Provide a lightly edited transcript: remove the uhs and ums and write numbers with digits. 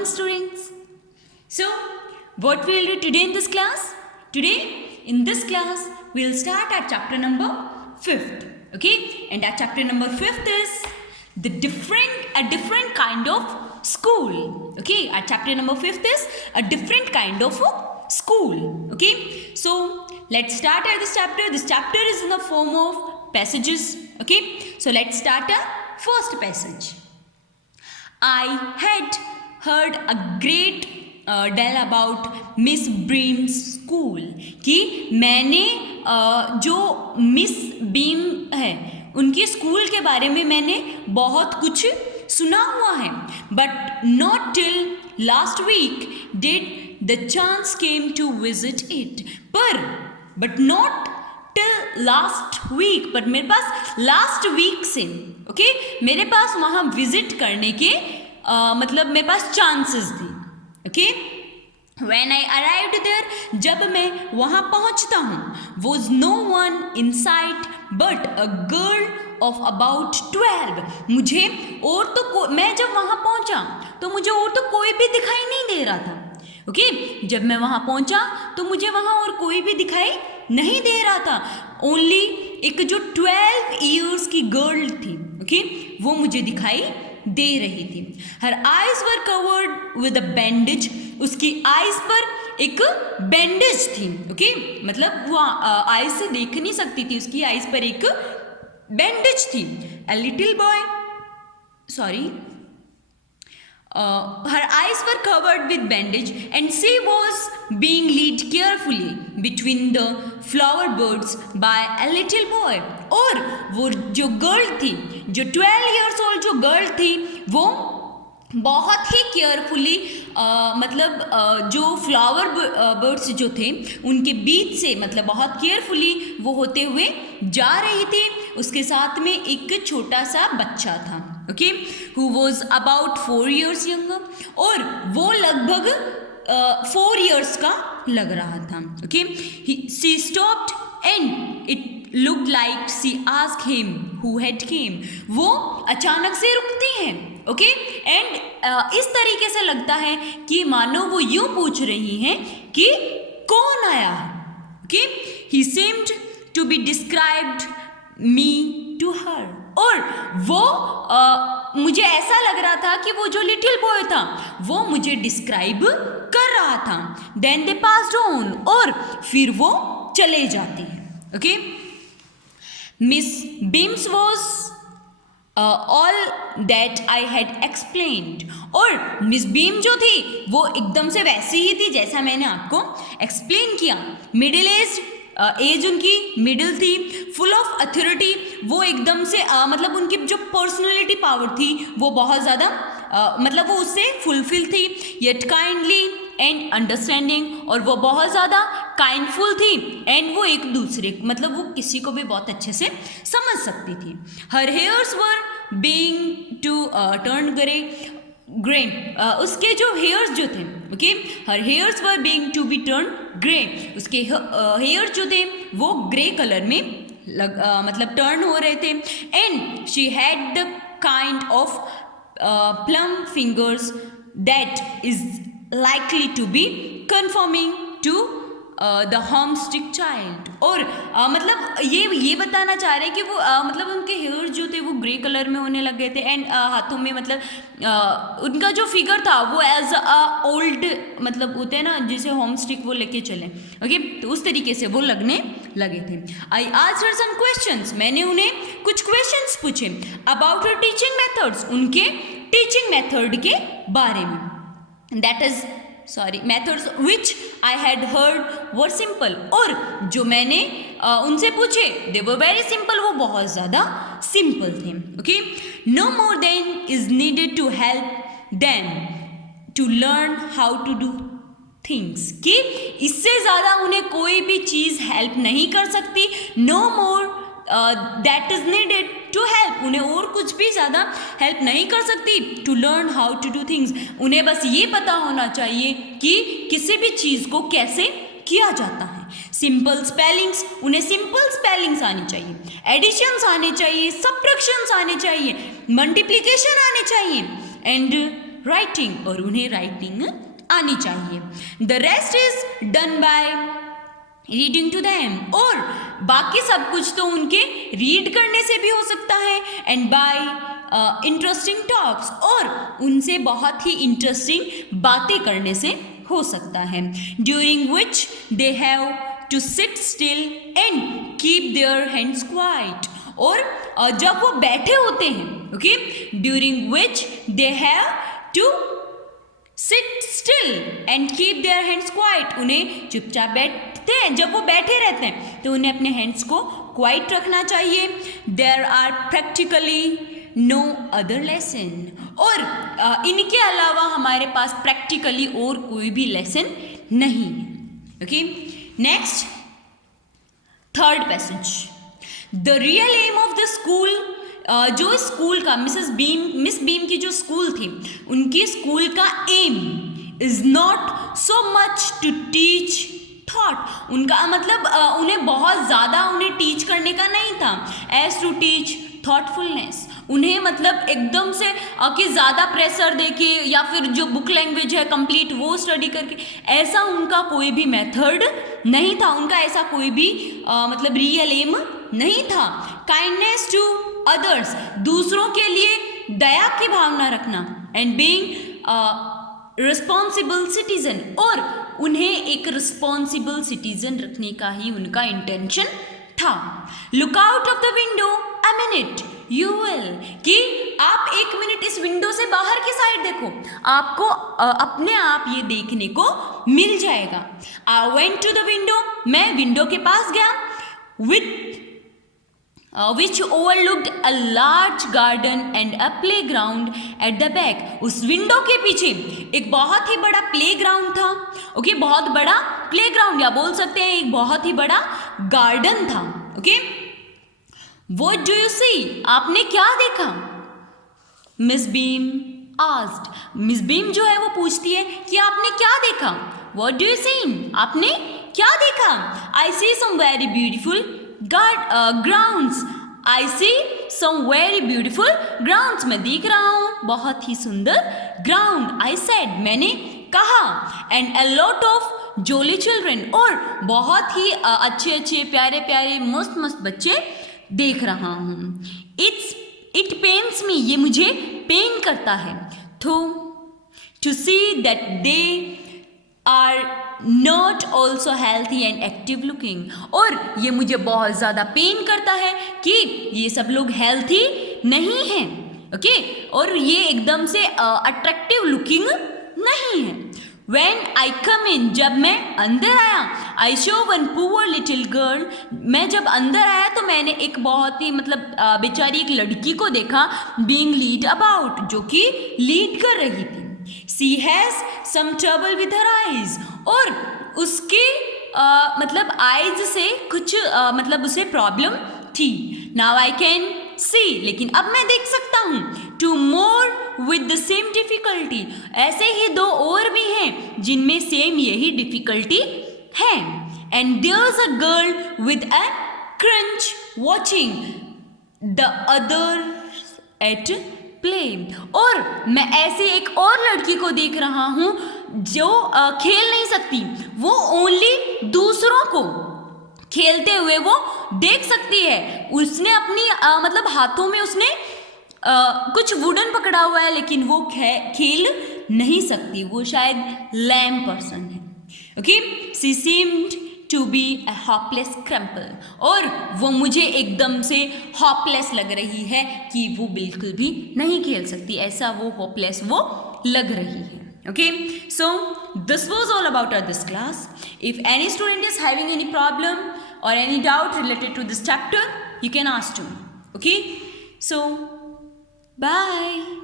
morning, students. So, what we will do today in this class? Today, in this class, we will start our chapter number 5th. Okay, and our chapter number 5th is a different kind of school. Okay, our chapter number 5th is a different kind of school. Okay, so let's start at this chapter. This chapter is in the form of passages. Okay, so let's start our first passage. I had heard a great deal about Miss Beam's school. कि मैंने जो miss beam है उनके school के बारे में मैंने बहुत कुछ सुना हुआ है. But not till last week did the chance came to visit it. But not till last week, पर मेरे पास लास्ट वीक से मेरे पास वहाँ विजिट करने के मतलब मेरे पास चांसेस थी. Okay, When I arrived there, जब मैं वहाँ पहुँचता हूँ, was no one in sight but a girl of about 12. मुझे और तो मैं जब वहाँ पहुँचा तो मुझे और तो कोई भी दिखाई नहीं दे रहा था. ओके, जब मैं वहाँ पहुँचा तो मुझे वहाँ और कोई भी दिखाई नहीं दे रहा था. ओनली एक जो 12 years की गर्ल थी, ओके, वो मुझे दिखाई दे रही थी. Her eyes were covered with a bandage. उसकी आइज पर एक बैंडेज थी. ओके, मतलब वो आइज से देख नहीं सकती थी, उसकी आइज पर एक बैंडेज थी. A little boy, sorry, her eyes were covered with bandage and she was being led carefully between the flower buds by a little boy. और वो जो गर्ल थी, जो 12 years old जो गर्ल थी, वो बहुत ही केयरफुली मतलब जो फ्लावर बर्ड्स जो थे उनके बीच से मतलब बहुत केयरफुली वो होते हुए जा रही थी. उसके साथ में एक छोटा सा बच्चा था, okay, who was about 4 years younger, और वो लगभग 4 years का लग रहा था. Okay, she stopped and it looked like she asked him who had केम. वो अचानक से रुकती हैं, ओके, एंड इस तरीके से लगता है कि मानो वो यूं पूछ रही हैं कि कौन आया है. Okay, he seemed to be described me to her. और वो मुझे ऐसा लग रहा था कि वो जो लिटिल बॉय था वो मुझे डिस्क्राइब कर रहा था. देन दे पास्ड ऑन, और फिर वो चले जाते हैं. Okay, miss beams was all that I had explained. और मिस बीम जो थी वो एकदम से वैसी ही थी जैसा मैंने आपको एक्सप्लेन किया. मिडिल एज उनकी मिडिल थी, फुल ऑफ अथॉरिटी. वो एकदम से मतलब उनकी जो पर्सनैलिटी पावर थी वो बहुत ज़्यादा मतलब वो उससे फुलफिल थी. येट काइंडली एंड अंडरस्टैंडिंग, और वो बहुत ज़्यादा काइंडफुल थी. एंड वो एक दूसरे मतलब वो किसी को भी बहुत अच्छे से समझ सकती थी. Her hairs were being to turn grey. उसके जो हेयर्स जो थे, okay, her hairs were being to be turn grey. उसके हेयर्स जो थे वो ग्रे कलर में मतलब टर्न हो रहे थे. And she had the kind of plum fingers that is likely to be conforming to the homesick child. और मतलब ये बताना चाह रहे हैं कि वो मतलब उनके हेयर जो थे वो ग्रे कलर में होने लग गए थे. एंड हाथों में मतलब उनका जो फिगर था वो एज अ ओल्ड मतलब होते हैं ना जिसे होमस्टिक वो लेके चले. ओके, तो उस तरीके से वो लगने लगे थे. I asked her some questions. मैंने उन्हें कुछ क्वेश्चंस पूछे अबाउट हर टीचिंग मेथड्स. उनके टीचिंग मेथड के बारे में. That is, methods which I had heard were simple. और जो मैंने उनसे पूछे they were very simple, वो बहुत ज़्यादा simple थे. Okay, no more than is needed to help them to learn how to do things. कि इससे ज़्यादा उन्हें कोई भी चीज़ हेल्प नहीं कर सकती. No more that is needed to help. उन्हें और कुछ भी ज़्यादा हेल्प नहीं कर सकती. To learn how to do things. उन्हें बस ये पता होना चाहिए कि किसी भी चीज़ को कैसे किया जाता है. सिंपल स्पेलिंग्स, उन्हें सिंपल स्पेलिंग्स आनी चाहिए, एडिशंस आने चाहिए, सब्ट्रैक्शंस आने चाहिए, मल्टीप्लिकेशन आने चाहिए, एंड राइटिंग, और उन्हें राइटिंग आनी चाहिए. The rest is done by reading to them, और बाकी सब कुछ तो उनके रीड करने से भी हो सकता है. एंड बाय इंटरेस्टिंग टॉक्स, और उनसे बहुत ही इंटरेस्टिंग बातें करने से हो सकता है. During which they have to sit still and keep their hands quiet, और जब वो बैठे होते हैं, okay, during which they have to sit still and keep their hands quiet, उन्हें चुपचाप बैठते हैं. जब वो बैठे रहते हैं तो उन्हें अपने हैंड्स को क्वाइट रखना चाहिए. There are practically no other lesson, और इनके अलावा हमारे पास प्रैक्टिकली और कोई भी लेसन नहीं है. Okay, next third passage. The real aim of the school, जो स्कूल का मिस बीम की जो स्कूल थी, उनकी स्कूल का aim is not so much to teach thought. उनका मतलब उन्हें बहुत ज़्यादा उन्हें टीच करने का नहीं था, एज टू टीच थॉटफुलनेस. उन्हें मतलब एकदम से कि ज़्यादा प्रेशर देके या फिर जो बुक लैंग्वेज है कंप्लीट वो स्टडी करके, ऐसा उनका कोई भी मेथड नहीं था. उनका ऐसा कोई भी मतलब रियल एम नहीं था. काइंडनेस टू अदर्स, दूसरों के लिए दया की भावना रखना. एंड बीइंग रिस्पॉन्सिबल सिटीजन, और उन्हें एक रिस्पॉन्सिबल सिटीजन रखने का ही उनका इंटेंशन था. Look out of the window a minute you will, कि आप एक मिनट इस विंडो से बाहर की साइड देखो, आपको अपने आप ये देखने को मिल जाएगा. I went to the window, मैं विंडो के पास गया. which overlooked a large garden and a playground at the back. उस विंडो के पीछे एक बहुत ही बड़ा प्लेग्राउंड था. ओके, बहुत बड़ा प्लेग्राउंड, या बोल सकते हैं एक बहुत ही बड़ा गार्डन था. Okay, What do you see? आपने क्या देखा? Miss beam asked. Miss beam जो है वो पूछती है कि आपने क्या देखा. What do you see? आपने क्या देखा? I see some very beautiful grounds. I see some very beautiful grounds. मैं देख रहा हूँ बहुत ही सुंदर ground. I said, मैंने कहा. And a lot of jolly children, और बहुत ही अच्छे अच्छे प्यारे प्यारे मस्त मस्त बच्चे देख रहा हूँ. इट पेन्स मी, ये मुझे पेन करता है. To see that they are not also healthy and active looking, और ये मुझे बहुत ज़्यादा पेन करता है कि ये सब लोग हेल्थी नहीं हैं. ओके, और ये एकदम से अट्रैक्टिव लुकिंग नहीं है. When I come in, जब मैं अंदर आया, I saw one poor little girl. मैं जब अंदर आया तो मैंने एक बहुत ही मतलब बेचारी एक लड़की को देखा, being lead about, जो कि लीड कर रही थी. She has some trouble with her eyes, और उसके मतलब आइज से कुछ मतलब उसे प्रॉब्लम थी. Now I can see, लेकिन अब मैं देख सकता हूँ. Two more with the same difficulty, ऐसे ही दो और भी हैं जिनमें सेम यही डिफिकल्टी है. And there's a girl with a crutch watching the others at play, और मैं ऐसे एक और लड़की को देख रहा हूँ जो खेल नहीं सकती, वो ओनली दूसरों को खेलते हुए वो देख सकती है. उसने अपनी मतलब हाथों में उसने कुछ वुडन पकड़ा हुआ है, लेकिन वो खेल नहीं सकती, वो शायद लैम पर्सन है. Okay, she seemed to be a hopeless crumple, और वो मुझे एकदम से हॉपलेस लग रही है कि वो बिल्कुल भी नहीं खेल सकती, ऐसा वो हॉपलेस वो लग रही है. Okay, so this was all about this class. If any student is having any problem or any doubt related to this chapter, you can ask to me. Okay, so bye.